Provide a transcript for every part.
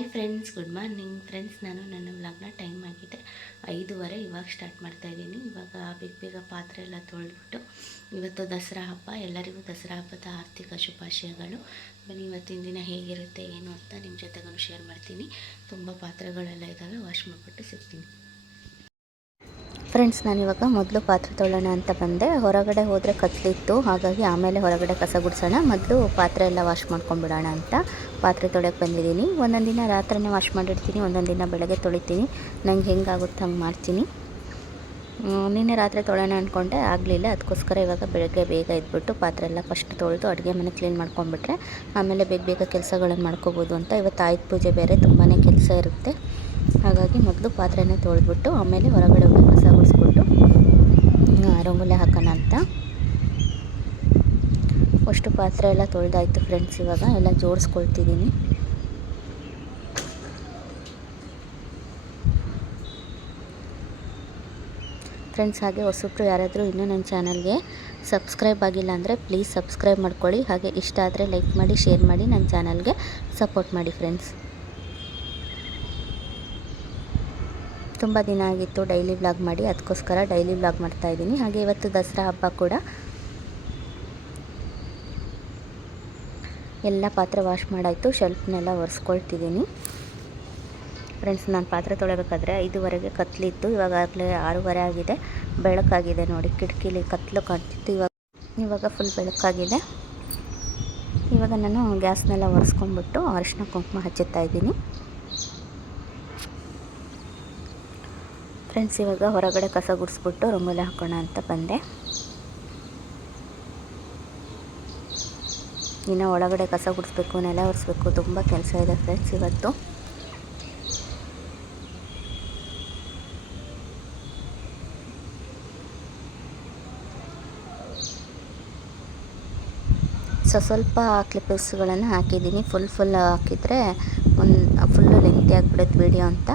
Hi friends good morning friends ನಾನು ನನ್ನ ವ್ಲಾಗ್ನ ಟೈಮ್ ಆಗಿದೆ ಐದೂವರೆ ಇವಾಗ ಸ್ಟಾರ್ಟ್ ಮಾಡ್ತಾ ಇದ್ದೀನಿ. ಇವಾಗ ಬೇಗ ಬೇಗ ಪಾತ್ರೆ ಎಲ್ಲ ತೊಳೆದ್ಬಿಟ್ಟು ಇವತ್ತು ದಸರಾ ಹಬ್ಬ. ಎಲ್ಲರಿಗೂ ದಸರಾ ಹಬ್ಬದ ಆರ್ಥಿಕ ಶುಭಾಶಯಗಳು. ಬನ್ನಿ, ಇವತ್ತಿನ ದಿನ ಹೇಗಿರುತ್ತೆ, ಏನು ಅಂತ ನಿಮ್ಮ ಜೊತೆಗೂ ಶೇರ್ ಮಾಡ್ತೀನಿ. ತುಂಬ ಪಾತ್ರೆಗಳೆಲ್ಲ ಇದ್ದಾವೆ ವಾಶ್ ಮಾಡಿಬಿಟ್ಟು ಸಿಗ್ತೀನಿ. ಫ್ರೆಂಡ್ಸ್ ನಾನಿವಾಗ ಮೊದಲು ಪಾತ್ರೆ ತೊಳೋಣ ಅಂತ ಬಂದೆ. ಹೊರಗಡೆ ಹೋದರೆ ಕತ್ಲಿತ್ತು. ಹಾಗಾಗಿ ಆಮೇಲೆ ಹೊರಗಡೆ ಕಸ ಗುಡಿಸೋಣ. ಮೊದಲು ಪಾತ್ರೆ ಎಲ್ಲ ವಾಶ್ ಮಾಡ್ಕೊಂಡ್ಬಿಡೋಣ ಅಂತ ಪಾತ್ರೆ ತೊಳೆಯೋಕ್ಕೆ ಬಂದಿದ್ದೀನಿ. ಒಂದೊಂದು ದಿನ ರಾತ್ರಿನೇ ವಾಶ್ ಮಾಡಿರ್ತೀನಿ ಒಂದೊಂದು ದಿನ ಬೆಳಗ್ಗೆ ತೊಳಿತೀನಿ. ನಂಗೆ ಹೆಂಗಾಗುತ್ತೆ ಹಂಗೆ ಮಾಡ್ತೀನಿ. ನಿನ್ನೆ ರಾತ್ರಿ ತೊಳೆಯೋಣ ಅಂದ್ಕೊಂಡೆ ಆಗಲಿಲ್ಲ. ಅದಕ್ಕೋಸ್ಕರ ಇವಾಗ ಬೆಳಗ್ಗೆ ಬೇಗ ಇದ್ಬಿಟ್ಟು ಪಾತ್ರೆ ಎಲ್ಲ ಫಸ್ಟ್ ತೊಳೆದು ಅಡುಗೆ ಮನೆ ಕ್ಲೀನ್ ಮಾಡ್ಕೊಂಡ್ಬಿಟ್ರೆ ಆಮೇಲೆ ಬೇಗ ಬೇಗ ಕೆಲಸಗಳನ್ನು ಮಾಡ್ಕೋಬೋದು ಅಂತ. ಇವತ್ತು ಆಯುಧ ಪೂಜೆ ಬೇರೆ ತುಂಬಾ ಕೆಲಸ ಇರುತ್ತೆ. ಹಾಗಾಗಿ ಮೊದಲು ಪಾತ್ರೆನೇ ತೊಳೆದ್ಬಿಟ್ಟು ಆಮೇಲೆ ಹೊರಗಡೆ ಹೋಗಿ ಕಸ ಗುಡಿಸ್ಬಿಟ್ಟು ರಂಗೋಲಿ ಹಾಕೋಣ ಅಂತ. ಅಷ್ಟು ಪಾತ್ರೆ ಎಲ್ಲ ತೊಳೆದಾಯ್ತು ಫ್ರೆಂಡ್ಸ್ ಇವಾಗ ಎಲ್ಲ ಜೋಡಿಸ್ಕೊಳ್ತಿದ್ದೀನಿ. ಫ್ರೆಂಡ್ಸ್ ಹಾಗೆ ಹೊಸಬ್ರು ಯಾರಾದರೂ ಇನ್ನೂ ನನ್ನ ಚಾನಲ್ಗೆ ಸಬ್ಸ್ಕ್ರೈಬ್ ಆಗಿಲ್ಲ ಅಂದರೆ ಪ್ಲೀಸ್ ಸಬ್ಸ್ಕ್ರೈಬ್ ಮಾಡ್ಕೊಳ್ಳಿ. ಹಾಗೆ ಇಷ್ಟ ಆದರೆ ಲೈಕ್ ಮಾಡಿ ಶೇರ್ ಮಾಡಿ, ನನ್ನ ಚಾನಲ್ಗೆ ಸಪೋರ್ಟ್ ಮಾಡಿ ಫ್ರೆಂಡ್ಸ್ ತುಂಬ ದಿನ ಆಗಿತ್ತು ಡೈಲಿ ವ್ಲಾಗ್ ಮಾಡಿ, ಅದಕ್ಕೋಸ್ಕರ ಡೈಲಿ ವ್ಲಾಗ್ ಮಾಡ್ತಾಯಿದ್ದೀನಿ ಹಾಗೆ ಇವತ್ತು ದಸರಾ ಹಬ್ಬ ಕೂಡ. ಎಲ್ಲ ಪಾತ್ರೆ ವಾಶ್ ಮಾಡಾಯಿತು, ಶೆಲ್ಫ್ನೆಲ್ಲ ಒರೆಸ್ಕೊಳ್ತಿದ್ದೀನಿ. ಫ್ರೆಂಡ್ಸ್, ನಾನು ಪಾತ್ರೆ ತೊಳೆಬೇಕಾದ್ರೆ ಐದುವರೆಗೆ ಕತ್ಲಿತ್ತು ಇವಾಗಲೇ ಆರೂವರೆ ಆಗಿದೆ. ಬೆಳಕಾಗಿದೆ ನೋಡಿ, ಕಿಟಕಿಲಿ ಕತ್ಲು ಕಾಣ್ತಿತ್ತು. ಇವಾಗ ಇವಾಗ ಫುಲ್ ಬೆಳಕಾಗಿದೆ. ಇವಾಗ ನಾನು ಗ್ಯಾಸ್ನೆಲ್ಲ ಒರೆಸ್ಕೊಂಡ್ಬಿಟ್ಟು ಅರಿಶಿನ ಕುಂಕುಮ ಹಚ್ಚುತ್ತಾ ಇದ್ದೀನಿ. ಫ್ರೆಂಡ್ಸ್ ಇವಾಗ ಹೊರಗಡೆ ಕಸ ಗುಡಿಸ್ಬಿಟ್ಟು ರಂಗೋಲಿ ಹಾಕೋಣ ಅಂತ ಬಂದೆ. ಇನ್ನು ಒಳಗಡೆ ಕಸ ಗುಡಿಸ್ಬೇಕು, ನೆಲ ಒರೆಸ್ಬೇಕು, ತುಂಬ ಕೆಲಸ ಇದೆ ಫ್ರೆಂಡ್ಸ್ ಇವತ್ತು. ಸೊ ಸ್ವಲ್ಪ ಕ್ಲಿಪ್ಸ್ಗಳನ್ನು ಹಾಕಿದ್ದೀನಿ. ಫುಲ್ ಫುಲ್ ಹಾಕಿದರೆ ಒಂದು ಫುಲ್ಲು ಲೆಂತಿ ಆಗಿಬಿಡುತ್ತೆ ವೀಡಿಯೋ ಅಂತ.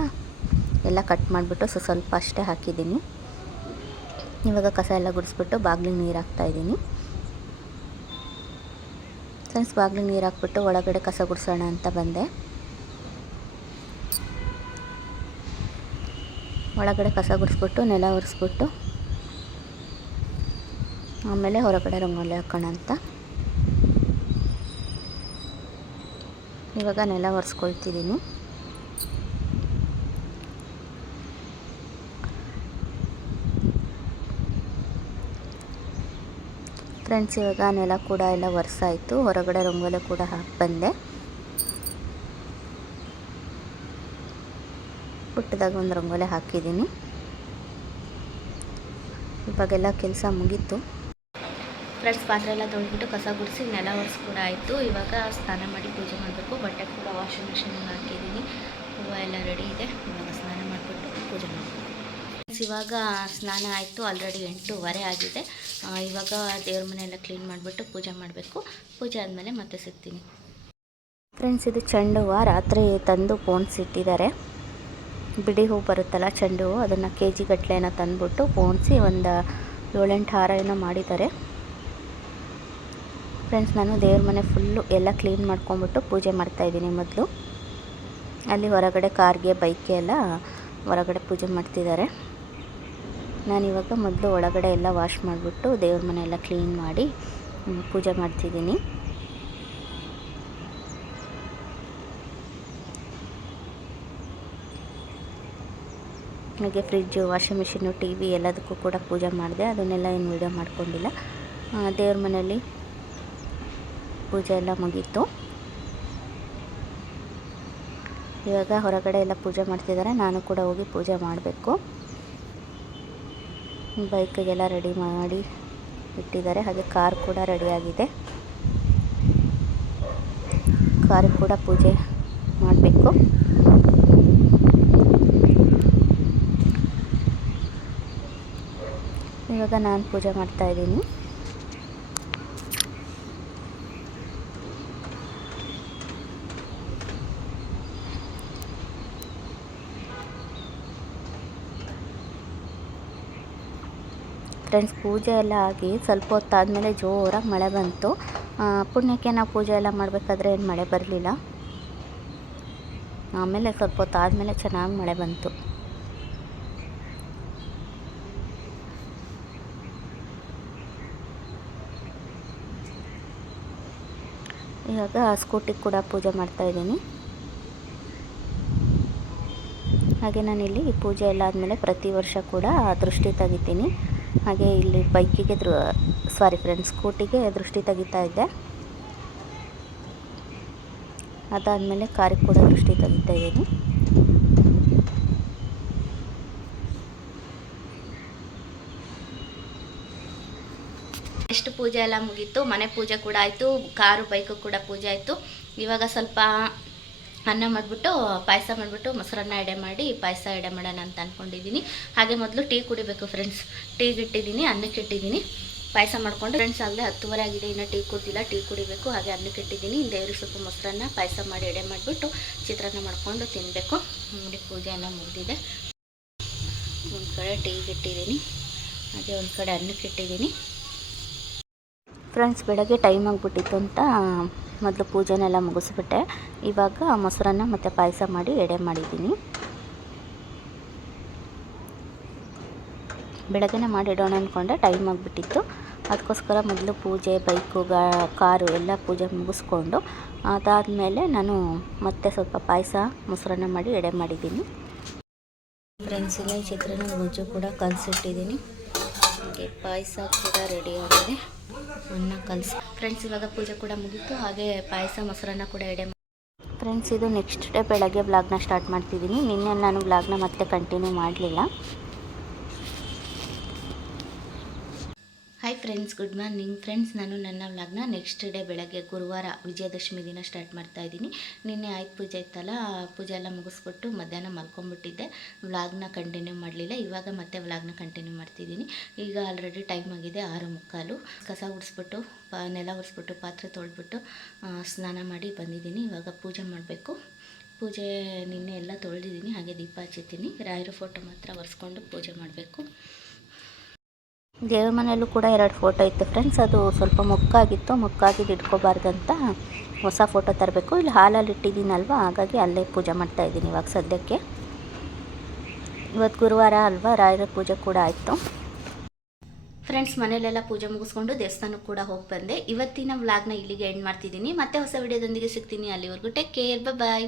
ಎಲ್ಲ ಕಟ್ ಮಾಡಿಬಿಟ್ಟು ಸೊ ಸ್ವಲ್ಪ ಅಷ್ಟೇ ಹಾಕಿದ್ದೀನಿ. ಇವಾಗ ಕಸ ಎಲ್ಲ ಗುಡಿಸ್ಬಿಟ್ಟು ಬಾಗಿಲಿಗೆ ನೀರು ಹಾಕ್ತಾಯಿದ್ದೀನಿ ಫ್ರೆಂಡ್ಸ್, ಬಾಗಿಲಿಗೆ ನೀರು ಹಾಕ್ಬಿಟ್ಟು ಒಳಗಡೆ ಕಸ ಗುಡಿಸೋಣ ಅಂತ ಬಂದೆ. ಒಳಗಡೆ ಕಸ ಗುಡಿಸ್ಬಿಟ್ಟು, ನೆಲ ಒರೆಸ್ಬಿಟ್ಟು, ಆಮೇಲೆ ಹೊರಗಡೆ ರಂಗೋಲಿ ಹಾಕೋಣ ಅಂತ. ಇವಾಗ ನೆಲ ಒರೆಸ್ಕೊಳ್ತಿದ್ದೀನಿ. ಫ್ರೆಂಡ್ಸ್ ಇವಾಗ ನೆಲ ಕೂಡ ಎಲ್ಲ ಒರೆಸಾಯಿತು. ಹೊರಗಡೆ ರಂಗೋಲೆ ಕೂಡ ಹಾಕಿ ಬಂದೆ. ಪುಟ್ಟದಾಗ ಒಂದು ರಂಗೋಲೆ ಹಾಕಿದ್ದೀನಿ. ಇವಾಗೆಲ್ಲ ಕೆಲಸ ಮುಗೀತು. ಫ್ರೆಂಡ್ಸ್ ಪಾತ್ರೆ ಎಲ್ಲ ತೊಳೆದ್ಬಿಟ್ಟು ಕಸ ಗುಡಿಸಿ ನೆಲ ಒರೆಸ್ ಕೂಡ ಆಯಿತು. ಇವಾಗ ಸ್ನಾನ ಮಾಡಿ ಪೂಜೆ ಮಾಡಬೇಕು. ಬಟ್ಟೆ ಕೂಡ ವಾಷಿಂಗ್ ಮಿಷಿನಲ್ಲಿ ಹಾಕಿದ್ದೀನಿ. ಹೂವು ಎಲ್ಲ ರೆಡಿ ಇದೆ. ಇವಾಗ ಸ್ನಾನ ಫ್ರೆಂಡ್ಸ್, ಇವಾಗ ಸ್ನಾನ ಆಯಿತು, ಆಲ್ರೆಡಿ ಎಂಟೂವರೆ ಆಗಿದೆ. ಇವಾಗ ದೇವ್ರ ಮನೆಯೆಲ್ಲ ಕ್ಲೀನ್ ಮಾಡಿಬಿಟ್ಟು ಪೂಜೆ ಮಾಡಬೇಕು. ಪೂಜೆ ಆದಮೇಲೆ ಮತ್ತೆ ಸಿಗ್ತೀನಿ. ಫ್ರೆಂಡ್ಸ್, ಇದು ಚೆಂಡು ಹೂವು ರಾತ್ರಿ ತಂದು ಪೋಣಿಸಿಟ್ಟಿದ್ದಾರೆ ಬಿಡಿ ಹೂವು ಬರುತ್ತಲ್ಲ ಚೆಂಡು ಹೂವು ಅದನ್ನು ಕೆ ಜಿ ಗಟ್ಟಲೆನ ತಂದುಬಿಟ್ಟು ಪೋಣಿಸಿ ಒಂದು ಏಳೆಂಟು ಹಾರ ಏನೋ ಮಾಡಿದ್ದಾರೆ. ಫ್ರೆಂಡ್ಸ್, ನಾನು ದೇವ್ರ ಮನೆ ಫುಲ್ಲು ಎಲ್ಲ ಕ್ಲೀನ್ ಮಾಡ್ಕೊಂಬಿಟ್ಟು ಪೂಜೆ ಮಾಡ್ತಾಯಿದ್ದೀನಿ ಮೊದಲು. ಅಲ್ಲಿ ಹೊರಗಡೆ ಕಾರ್ಗೆ ಬೈಕ್ಗೆ ಎಲ್ಲ ಹೊರಗಡೆ ಪೂಜೆ ಮಾಡ್ತಿದ್ದಾರೆ. ನಾನಿವಾಗ ಮೊದಲು ಒಳಗಡೆ ಎಲ್ಲ ವಾಶ್ ಮಾಡಿಬಿಟ್ಟು ದೇವ್ರ ಮನೆ ಎಲ್ಲ ಕ್ಲೀನ್ ಮಾಡಿ ಪೂಜೆ ಮಾಡ್ತಿದ್ದೀನಿ. ಹಾಗೆ fridge washing machine T V ಎಲ್ಲದಕ್ಕೂ ಕೂಡ ಪೂಜೆ ಮಾಡಿದೆ. ಅದನ್ನೆಲ್ಲ ಏನು ವೀಡಿಯೋ ಮಾಡ್ಕೊಂಡಿಲ್ಲ. ದೇವ್ರ ಮನೆಯಲ್ಲಿ ಪೂಜೆ ಎಲ್ಲ ಮುಗೀತು. ಇವಾಗ ಹೊರಗಡೆ ಎಲ್ಲ ಪೂಜೆ ಮಾಡ್ತಿದ್ದಾರೆ ನಾನು ಕೂಡ ಹೋಗಿ ಪೂಜೆ ಮಾಡಬೇಕು. ಬೈಕಿಗೆಲ್ಲ ರೆಡಿ ಮಾಡಿ ಇಟ್ಟಿದ್ದಾರೆ. ಹಾಗೆ ಕಾರ್ ಕೂಡ ರೆಡಿಯಾಗಿದೆ. ಕಾರ್ ಕೂಡ ಪೂಜೆ ಮಾಡಬೇಕು. ಇವಾಗ ನಾನು ಪೂಜೆ ಮಾಡ್ತಾ ಫ್ರೆಂಡ್ಸ್ ಪೂಜೆ ಎಲ್ಲ ಆಗಿ ಸ್ವಲ್ಪ ಹೊತ್ತಾದಮೇಲೆ ಜೋರಾಗಿ ಮಳೆ ಬಂತು. ಪುಣ್ಯಕ್ಕೆ ನಾವು ಪೂಜೆ ಎಲ್ಲ ಮಾಡಬೇಕಾದ್ರೆ ಏನು ಮಳೆ ಬರಲಿಲ್ಲ. ಆಮೇಲೆ ಸ್ವಲ್ಪ ಹೊತ್ತಾದಮೇಲೆ ಚೆನ್ನಾಗಿ ಮಳೆ ಬಂತು. ಇವಾಗ ಸ್ಕೂಟಿಗೆ ಕೂಡ ಪೂಜೆ ಮಾಡ್ತಾ ಇದ್ದೀನಿ. ಹಾಗೆ ನಾನಿಲ್ಲಿ ಪೂಜೆ ಎಲ್ಲ ಆದಮೇಲೆ ಪ್ರತಿ ವರ್ಷ ಕೂಡ ದೃಷ್ಟಿ ತೆಗಿತೀನಿ. ಹಾಗೆ ಇಲ್ಲಿ ಬೈಕಿಗೆ ದೃ ಸಾರಿ ಫ್ರೆಂಡ್ಸ್ ಸ್ಕೂಟಿಗೆ ದೃಷ್ಟಿ ತೆಗಿತಾ ಇದ್ದೆ. ಅದಾದಮೇಲೆ ಕಾರಿಗೆ ಕೂಡ ದೃಷ್ಟಿ ತೆಗಿತಾ ಇದ್ದೀನಿ. ಎಷ್ಟು ಪೂಜೆ ಎಲ್ಲ ಮುಗೀತು, ಮನೆ ಪೂಜೆ ಕೂಡ ಆಯಿತು, ಕಾರು, ಬೈಕು ಕೂಡ ಪೂಜೆ ಆಯಿತು. ಇವಾಗ ಸ್ವಲ್ಪ ಅನ್ನ ಮಾಡಿಬಿಟ್ಟು, ಪಾಯಸ ಮಾಡಿಬಿಟ್ಟು ಮೊಸರನ್ನ ಎಡೆ ಮಾಡಿ, ಪಾಯಸ ಎಡೆ ಮಾಡೋಣ ಅಂತ ಅಂದ್ಕೊಂಡಿದ್ದೀನಿ ಹಾಗೆ ಮೊದಲು ಟೀ ಕುಡಿಬೇಕು ಫ್ರೆಂಡ್ಸ್ ಟೀಗೆ ಇಟ್ಟಿದ್ದೀನಿ, ಅನ್ನಕ್ಕೆ ಇಟ್ಟಿದ್ದೀನಿ. ಪಾಯಸ ಮಾಡಿಕೊಂಡು ಫ್ರೆಂಡ್ಸ್ ಆಗಲೇ ಹತ್ತುವರೆ ಆಗಿದೆ, ಇನ್ನೂ ಟೀ ಕುಡ್ದಿಲ್ಲ, ಟೀ ಕುಡಿಬೇಕು. ಹಾಗೆ ಅನ್ನಕ್ಕೆ ಇಟ್ಟಿದ್ದೀನಿ. ಸ್ವಲ್ಪ ಮೊಸರನ್ನ ಪಾಯಸ ಮಾಡಿ ಎಡೆ ಮಾಡಿಬಿಟ್ಟು ಚಿತ್ರಾನ್ನ ಮಾಡಿಕೊಂಡು ತಿನ್ನಬೇಕು ನೋಡಿ, ಪೂಜೆ ಎಲ್ಲ ಮುಗಿದಿದೆ. ಒಂದು ಕಡೆ ಟೀಗೆ ಇಟ್ಟಿದ್ದೀನಿ. ಹಾಗೆ ಒಂದು ಕಡೆ ಅನ್ನಕ್ಕೆ ಇಟ್ಟಿದ್ದೀನಿ. ಫ್ರೆಂಡ್ಸ್ ಬೆಳಗ್ಗೆ ಟೈಮ್ ಆಗಿಬಿಟ್ಟಿತ್ತು ಅಂತ ಮೊದಲು ಪೂಜೆನೆಲ್ಲ ಮುಗಿಸ್ಬಿಟ್ಟೆ. ಇವಾಗ ಮೊಸರನ್ನ ಮತ್ತು ಪಾಯಸ ಮಾಡಿ ಎಡೆ ಮಾಡಿದ್ದೀನಿ. ಬೆಳಗ್ಗೆ ಮಾಡಿಡೋಣ ಅಂದ್ಕೊಂಡೆ ಟೈಮ್ ಆಗಿಬಿಟ್ಟಿತ್ತು. ಅದಕ್ಕೋಸ್ಕರ ಮೊದಲು ಪೂಜೆ, ಬೈಕು, ಗಾ, ಕಾರು ಎಲ್ಲ ಪೂಜೆ ಮುಗಿಸ್ಕೊಂಡು, ಅದಾದಮೇಲೆ ನಾನು ಮತ್ತೆ ಸ್ವಲ್ಪ ಪಾಯಸ, ಮೊಸರನ್ನ ಮಾಡಿ ಎಡೆ ಮಾಡಿದ್ದೀನಿ. ಫ್ರೆಂಡ್ಸ್, ಇಲ್ಲ ಚಿತ್ರನ ಗೊಜ್ಜು ಕೂಡ ಕಲಸಿಟ್ಟಿದ್ದೀನಿ. ಹಾಗೆ ಪಾಯಸ ಕೂಡ ರೆಡಿ ಆಗಿದೆ. ಅನ್ನ ಕಲಸಿ ಫ್ರೆಂಡ್ಸ್ ಇವಾಗ ಪೂಜೆ ಕೂಡ ಮುಗೀತು. ಹಾಗೆ ಪಾಯಸ, ಮೊಸರನ್ನ ಕೂಡ ಎಡೆ ಫ್ರೆಂಡ್ಸ್ ಇದು ನೆಕ್ಸ್ಟ್ ಡೇ ಬೆಳಗ್ಗೆ ವ್ಲಾಗ್ನ ಸ್ಟಾರ್ಟ್ ಮಾಡ್ತಿದ್ದೀನಿ ನಿನ್ನೆ ನಾನು ವ್ಲಾಗ್ನ ಮತ್ತೆ ಕಂಟಿನ್ಯೂ ಮಾಡಲಿಲ್ಲ. Hi friends good morning friends ನಾನು ನನ್ನ ವ್ಲಾಗ್ನ ನೆಕ್ಸ್ಟ್ ಡೇ ಬೆಳಗ್ಗೆ ಗುರುವಾರ ವಿಜಯದಶಮಿ ದಿನ ಸ್ಟಾರ್ಟ್ ಮಾಡ್ತಾ ಇದ್ದೀನಿ. ನಿನ್ನೆ ಆಯ್ತು ಪೂಜೆ ಇತ್ತಲ್ಲ ಪೂಜೆ ಎಲ್ಲ ಮುಗಿಸ್ಬಿಟ್ಟು ಮಧ್ಯಾಹ್ನ ಮಲ್ಕೊಂಬಿಟ್ಟಿದ್ದೆ ವ್ಲಾಗ್ನ ಕಂಟಿನ್ಯೂ ಮಾಡಲಿಲ್ಲ, ಇವಾಗ ಮತ್ತೆ ವ್ಲಾಗ್ನ ಕಂಟಿನ್ಯೂ ಮಾಡ್ತಿದ್ದೀನಿ. ಈಗ ಆಲ್ರೆಡಿ ಟೈಮ್ ಆಗಿದೆ ಆರು ಮುಕ್ಕಾಲು. ಕಸ ಉಡಿಸ್ಬಿಟ್ಟು ನೆಲ ಒರೆಸ್ಬಿಟ್ಟು, ಪಾತ್ರೆ ತೊಳೆದ್ಬಿಟ್ಟು ಸ್ನಾನ ಮಾಡಿ ಬಂದಿದ್ದೀನಿ. ಇವಾಗ ಪೂಜೆ ಮಾಡಬೇಕು. ಪೂಜೆ ನಿನ್ನೆ ಎಲ್ಲ ತೊಳೆದಿದ್ದೀನಿ, ಹಾಗೆ ದೀಪ ಹಚ್ಚಿದ್ದೀನಿ ರಾಯರ ಫೋಟೋ ಮಾತ್ರ ಒರೆಸ್ಕೊಂಡು ಪೂಜೆ ಮಾಡಬೇಕು. ದೇವ್ರ ಮನೆಯಲ್ಲೂ ಕೂಡ ಎರಡು ಫೋಟೋ ಇತ್ತು ಫ್ರೆಂಡ್ಸ್ ಅದು ಸ್ವಲ್ಪ ಮುಕ್ಕಾಗಿತ್ತು. ಮುಕ್ಕಾಗಿದ್ದು ಇಟ್ಕೋಬಾರ್ದಂತ ಹೊಸ ಫೋಟೋ ತರಬೇಕು. ಇಲ್ಲಿ ಹಾಲಲ್ಲಿ ಇಟ್ಟಿದ್ದೀನಲ್ವ? ಹಾಗಾಗಿ ಅಲ್ಲೇ ಪೂಜೆ ಮಾಡ್ತಾ ಇದ್ದೀನಿ ಇವಾಗ ಸದ್ಯಕ್ಕೆ. ಇವತ್ತು ಗುರುವಾರ ಅಲ್ವಾ? ರಾಯರ ಪೂಜೆ ಕೂಡ ಆಯಿತು. ಫ್ರೆಂಡ್ಸ್ ಮನೇಲೆಲ್ಲ ಪೂಜೆ ಮುಗಿಸ್ಕೊಂಡು ದೇವಸ್ಥಾನಕ್ಕೆ ಕೂಡ ಹೋಗಿ ಬಂದೆ. ಇವತ್ತಿನ ವ್ಲಾಗ್ನ ಇಲ್ಲಿಗೆ ಎಂಡ್ ಮಾಡ್ತಿದ್ದೀನಿ. ಮತ್ತೆ ಹೊಸ ವಿಡಿಯೋದೊಂದಿಗೆ ಸಿಗ್ತೀನಿ ಅಲ್ಲಿವರೆಗೂ. Take care bye